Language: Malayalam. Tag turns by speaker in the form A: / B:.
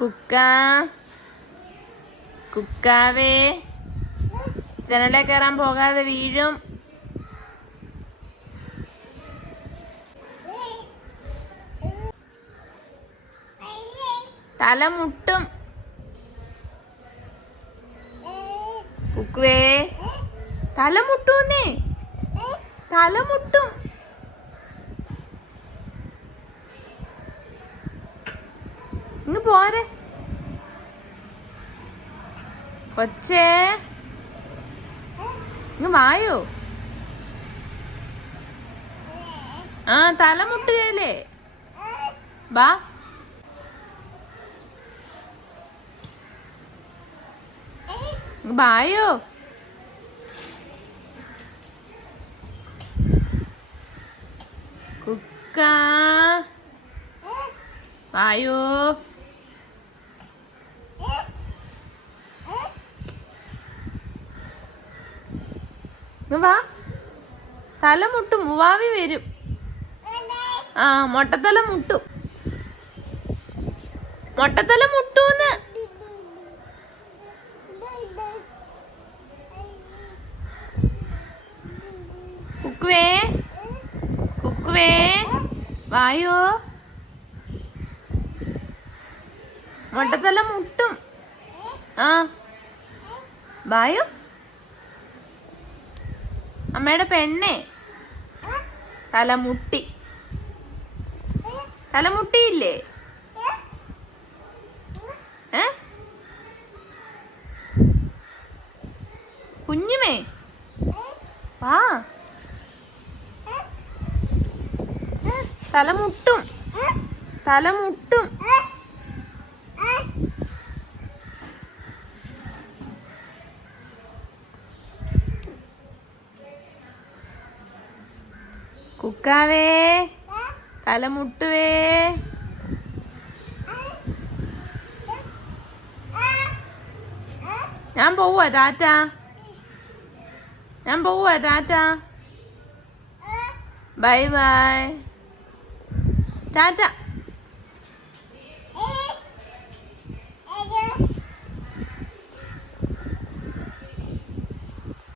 A: കുക്ക. കുക്കാവേ. ജനലെ കയറാൻ പോകാതെ വീഴും. തല മുട്ടും. കുക്കുവേ. തല മുട്ടൂന്നേ തല മുട്ടും. ഇങ്ങ് പോരെ. കൊച്ചേ. ഇങ്ങ് വായോ. ആ തലമുട്ടുകയല്ലേ ബാ ബായോ കുക്ക. വായോ. വാ. തല മുട്ടും മുവാവി വരും. ആ മൊട്ടത്തല മുട്ടും. മൊട്ടത്തല മുട്ടൂന്ന്. കുക്കുവേ. കുക്കുവേ. വായോ. മൊട്ടത്തല മുട്ടും. ആ. വായോ. അമ്മയുടെ പെണ്ണേ. തലമുട്ടി. തലമുട്ടിയില്ലേ? കുഞ്ഞുമേ. വാ. തലമുട്ടും. തലമുട്ടും. കുക്കാവേ. തലമുട്ടുവേ. ഞാൻ പോവുക ടാറ്റ. ഞാൻ പോവുക ടാറ്റ. Bye bye. ടാറ്റ.